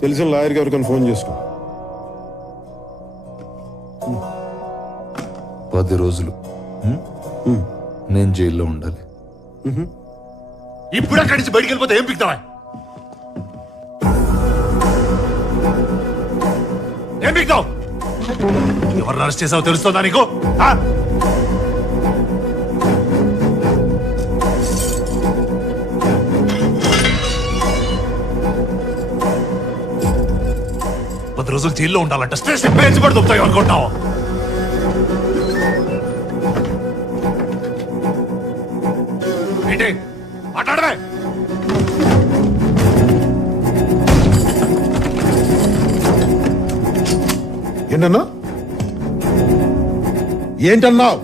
తెలిసిన లాయర్ గారికి ఫోన్ చేసుకో. 10 రోజులు నేను జైల్లో ఉండాలి. ఇప్పుడు అక్కడి నుంచి బయటికి వెళ్ళిపోతే ఏం పిక్తావా? ఏం పిక్తావు? ఎవరు అరెస్ట్ చేసావో తెలుస్తుందా నీకు? ఆ? పది రోజులు జైల్లో ఉండాలంట. స్టేషన్ పేర్చి పడి దొరుకుతాయి అనుకుంటావు? ఏంటి మాట్లాడవే? ఏంటన్నా? ఏంటన్నావు?